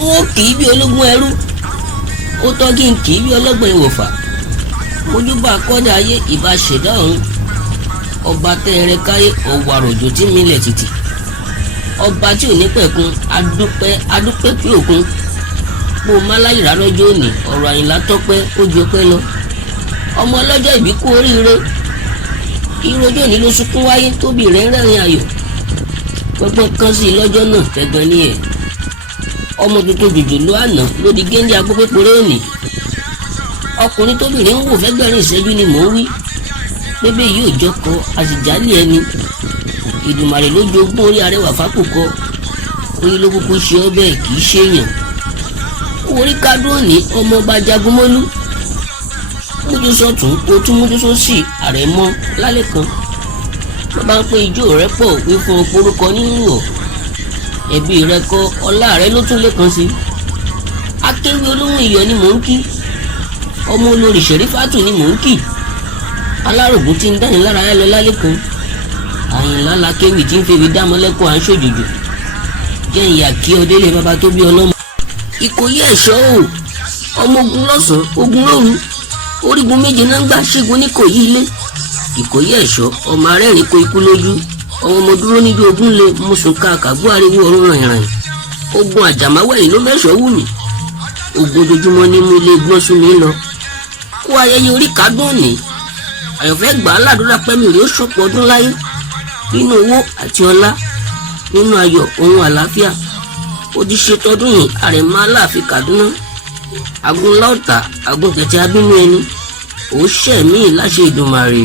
ó kì í bí ológun ẹrú, ó tọ́ kí n kì í bí ọlọ́gbọ̀n ìwọ̀fà. mojúbà kọ́dà ayé ìbá ṣẹ̀dá ọ̀run, ọba tẹ́ẹ̀rẹ́ káyé ọ̀wàròjò tí milẹ̀ tìtì, ọba tí ò ní pẹ̀kun, adúpẹ́ pé òkun. bó o má láyìírá lọ́jọ́ òní, ọ̀rọ̀ Àyìnlá tọ́pẹ́ ó ju ọpẹ́ lọ. ọmọ ọlọ́jọ́ ìbí kú oríire, ìrọ̀jọ́ òní ló sunkún wáyé, tóbi rẹ̀ ń rẹ́rìn ayọ̀. gbọ́ngbọ́n kan sí i lọ́jọ́ náà tẹ́gbọ́n ní ẹ̀. ọmọ tuntun jòjòló àná ló di géńdé agbópéporé òní. ọkùnrin tóbìnrin ń wò fẹ́gbẹ̀rin ìṣẹ́jú ni mò ń wí. bébè yìí ò jọkọ àsìjálì ẹni. Ìdùmarè ló jogún orí arẹwà fákòkò, orí ló kúkú ṣe ọ bẹ́ẹ̀ kì í ṣèyàn. orí kádùn òní ọmọọba Jagunmọ́lú, mújú sọ́tún o tún mújú sósì àrẹ̀mọ lálẹ́ kan. wọ́n bá ń pé ijó rẹ pọ̀ wí fún orúkọ nínú ọ̀, ẹ̀bí rẹ kọ ọlá rẹ ló tún lẹ́kan sí. akéwì olóhùn iyọ̀ ni mò ń kí, ọmọ olórí Ṣẹ̀rífátù ni mò ń kí. alárògùn tí ń dáni lára ẹ lọ lálẹ́ kan. Àyìnlá lakéwì tí ń fèwé dámọ́lẹ́kọ̀ọ́ à ń ṣòjòjò. jẹ́ ìyá kí ọdẹ́lẹ̀ bàbá tó bí ọlọ́mọ. Ìkòyí ẹ̀ṣọ́ o, ọmọ ogun lọ́sàn-án ogun lóru, orígun méje náà ń gbà ṣẹ́gun ní Ìkòyí ilé. Ìkòyí ẹ̀ṣọ́ ọmọ arẹ́rìn kó ikú lójú, ọmọ dúró níbi ogun lè mùsùn ká àkàgbọ́ ariwo ọ̀run ràìnràìn. ogun àjàmáwẹ̀yìn ló mẹ́sọ̀ wù mí, ogun ojoojúmọ́ ní mú ilé gbọ́n sún mi lọ. kó ayẹyẹ orí kádùn òní, àyànfẹ́ gbà á ládùúrà pẹ́mi rèé ó ṣọ̀pọ̀ ọdún láyé, nínú owó àti ọlá, nínú ayọ̀ ohun àlàáfíà. ó ti ṣe tọdún yìí àrẹ̀mọ Aláàfin Kàdúná, agunlá ọ̀tà, agun kẹ̀tẹ̀ abínú ẹni, ó ṣẹ̀mí láṣẹ Ìdùmarè.